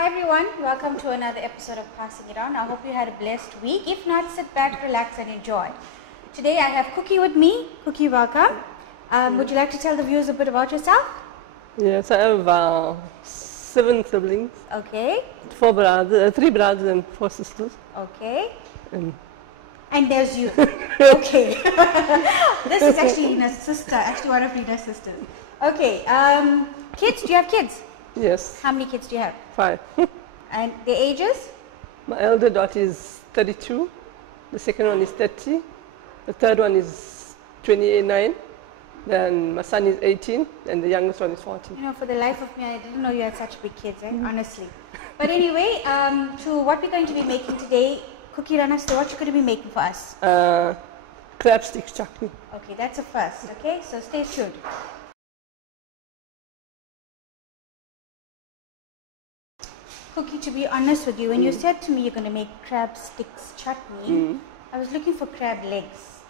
Hi everyone, welcome to another episode of Passing It On. I hope you had a blessed week. If not, sit back, relax and enjoy. Today I have Cookie with me. Cookie, welcome. Would you like to tell the viewers a bit about yourself? Yes, I have 7 siblings. Okay. 3 brothers and 4 sisters. Okay. And there's you. Okay. This is actually Reena's sister, actually one of Reena's sisters. Okay. Kids, do you have kids? Yes. How many kids do you have? 5. And their ages? My elder daughter is 32. The second one is 30. The third one is 29. Then my son is 18, and the youngest one is 14. You know, for the life of me, I didn't know you had such big kids, honestly. But anyway, to what we're going to be making today, Cookie, run us through what you're going to be making for us. Crab sticks chutney. Okay, that's a first, okay? So stay tuned. Cookie, to be honest with you, when you said to me you're going to make crab sticks chutney, I was looking for crab legs,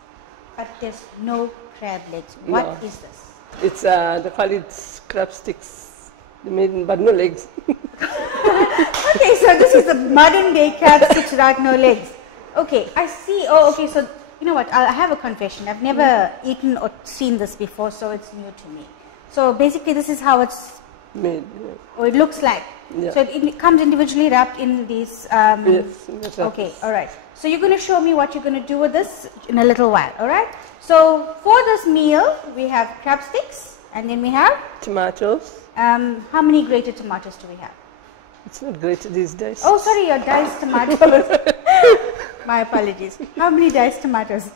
but there's no crab legs. What is this? It's they call it crab sticks, but no legs. Okay, so this is the modern day crab sticks without no legs. Okay, I see. Oh, okay. So you know what? I have a confession. I've never eaten or seen this before, so it's new to me. So basically, this is how it's made. Yeah. Or it looks like. Yeah. So it comes individually wrapped in these. Yes. Okay. All right. So you're going to show me what you're going to do with this in a little while. All right. So for this meal, we have crab sticks, and then we have tomatoes. How many grated tomatoes do we have? It's not grated these days. Oh, sorry, your diced tomatoes. My apologies. How many diced tomatoes?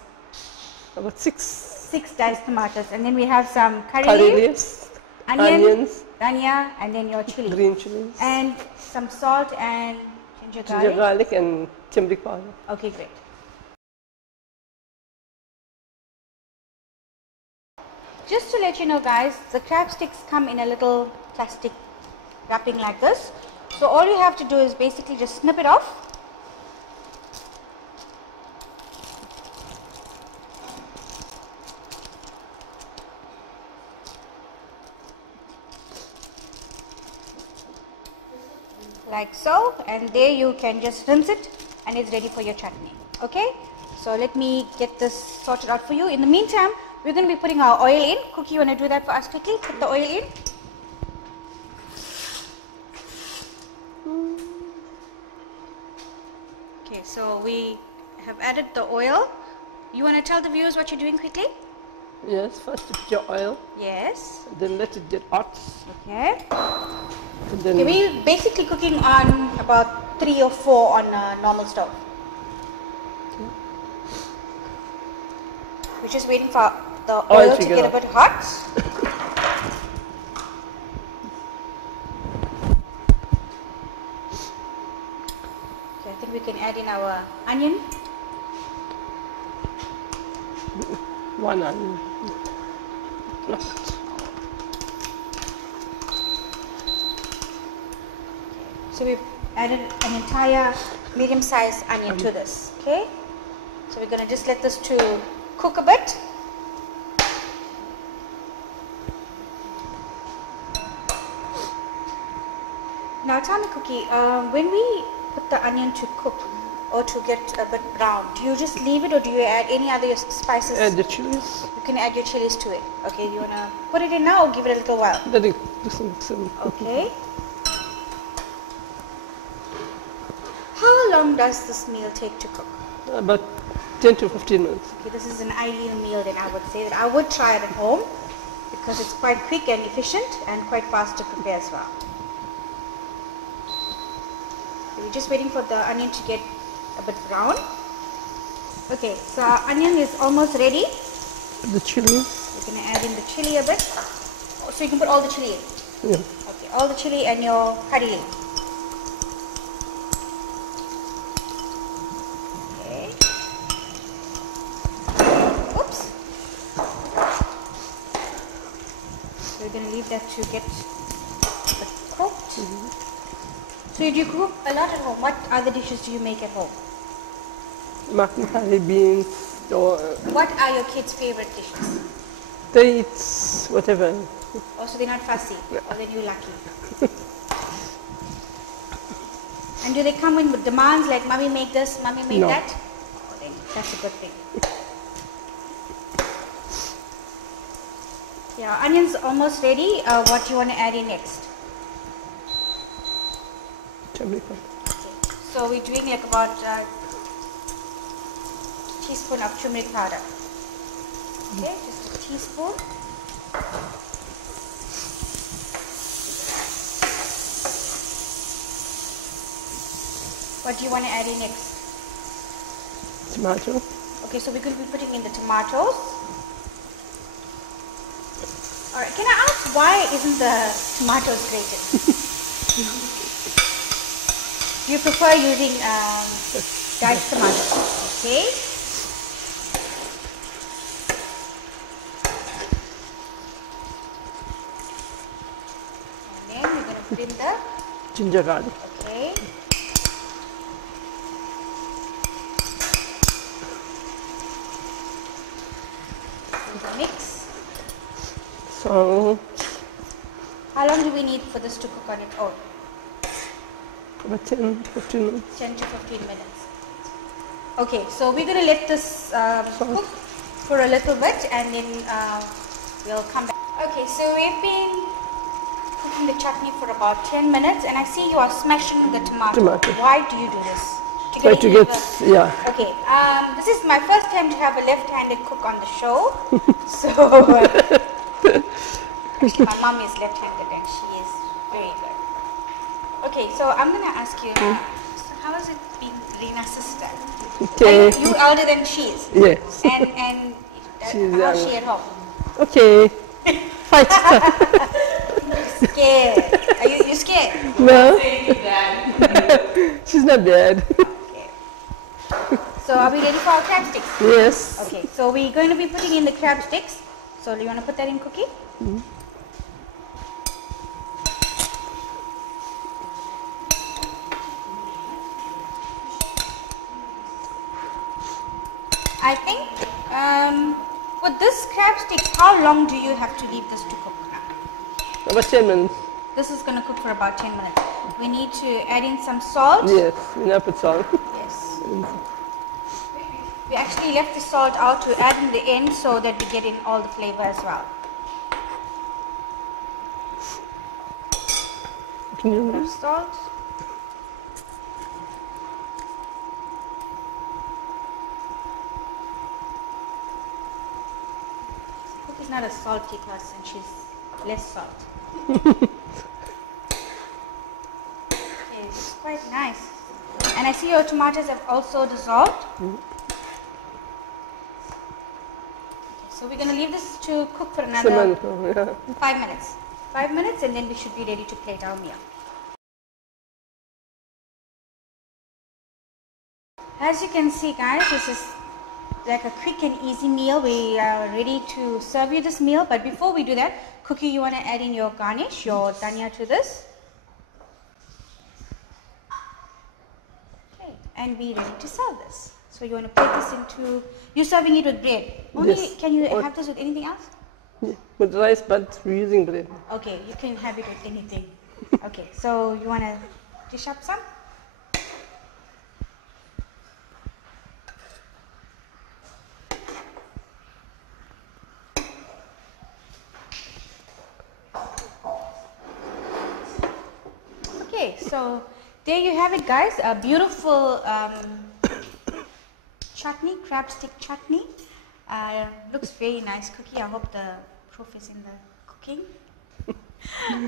About 6. 6 diced tomatoes, and then we have some curry leaves, onions, dhania, and then your chili. Green chilies. And some salt and ginger garlic and turmeric powder. Okay, great. Just to let you know, guys, the crab sticks come in a little plastic wrapping like this. So all you have to do is basically just snip it off. Like so, and there you can just rinse it and it's ready for your chutney. Okay, so let me get this sorted out for you. In the meantime, we're going to be putting our oil in. Cookie, you want to do that for us quickly? Put the oil in. Okay, so we have added the oil. You want to tell the viewers what you're doing quickly? Yes, first you put your oil. Yes. Then let it get hot. Okay. And then we're basically cooking on about 3 or 4 on a normal stove. Okay. We're just waiting for the oil to get a bit hot. Okay, I think we can add in our onion. 1 onion. So we've added an entire medium-sized onion to this. Okay. So we're going to just let this to cook a bit. Now tell me, Cookie, when we put the onion to cook or to get a bit brown, do you just leave it or do you add any other spices? Add the chilies. You can add your chilies to it. Okay, you want to put it in now or give it a little while? Let it do some okay. How long does this meal take to cook? About 10 to 15 minutes. Okay, this is an ideal meal then I would say that I would try it at home because it's quite quick and efficient and quite fast to prepare as well. We're just waiting for the onion to get a bit brown. Okay, so our onion is almost ready. The chili. We're going to add in the chili a bit. So you can put all the chili in? Yeah. Okay, all the chili and your curry leaf. Okay. Oops. So we're going to leave that to get a bit cooked. So do you cook a lot at home? What other dishes do you make at home? Mutton curry, beans, or... What are your kids' favorite dishes? They eat whatever. Oh, so they're not fussy? Yeah. Or then you're lucky? And do they come in with demands like, mommy make this, mommy make No. that? Oh, then that's a good thing. Yeah, onions almost ready. What do you want to add in next? Turmeric. Okay. So we're doing like about teaspoon of turmeric powder. Okay, just a teaspoon. What do you want to add in next? Tomato. Okay, so we're going to be putting in the tomatoes. Alright, can I ask why isn't the tomatoes grated? Do you prefer using diced tomatoes? Okay. And then we're going to put in the Ginger garlic. okay. Mix. So, How long do we need for this to cook on its own? about 10, 15 minutes. 10 to 15 minutes. Okay, so we're going to let this cook for a little bit and then we'll come back. Okay, so we've been cooking the chutney for about 10 minutes and I see you are smashing the tomato. Why do you do this? Try to get, yeah. Okay, this is my first time to have a left-handed cook on the show. So, actually my mom is left-handed and she is very good. Okay, so I'm going to ask you, so how is it being Reena's sister? Okay. You older than she is? Yes. And how's she at home? Okay. Fight. Scared. Are you scared? No. She's not bad. So are we ready for our crab sticks? Yes. Okay, so we're going to be putting in the crab sticks. So do you want to put that in, Cookie? I think with this crab sticks, how long do you have to leave this to cook now? About 10 minutes. This is going to cook for about 10 minutes. We need to add in some salt. Yes, we now put salt. Yes. We actually left the salt out to add in the end so that we get in all the flavor as well. Can you Bit of salt. Cookie's not a salty person, she's less salt. Okay, it's quite nice. And I see your tomatoes have also dissolved. So we're going to leave this to cook for another 5 minutes. 5 minutes and then we should be ready to plate our meal. As you can see guys, this is like a quick and easy meal. We are ready to serve you this meal. But before we do that, Cookie, you want to add in your garnish, your dhania to this. Okay, and be ready to serve this. So you want to plate this into, you're serving it with bread. Only, yes. Can you have this with anything else? Yeah, with rice, but we're using bread. Okay, you can have it with anything. Okay, so you want to dish up some? Okay, so there you have it guys, a beautiful chutney, crab stick chutney. Looks very nice, Cookie. I hope the proof is in the cooking.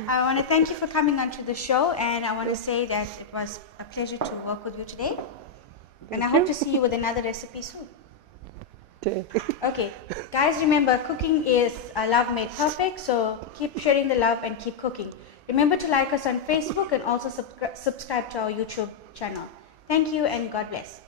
I want to thank you for coming onto the show and I want to say that it was a pleasure to work with you today. And I hope to see you with another recipe soon. Okay, guys, remember cooking is a love made perfect, so keep sharing the love and keep cooking. Remember to like us on Facebook and also subscribe to our YouTube channel. Thank you and God bless.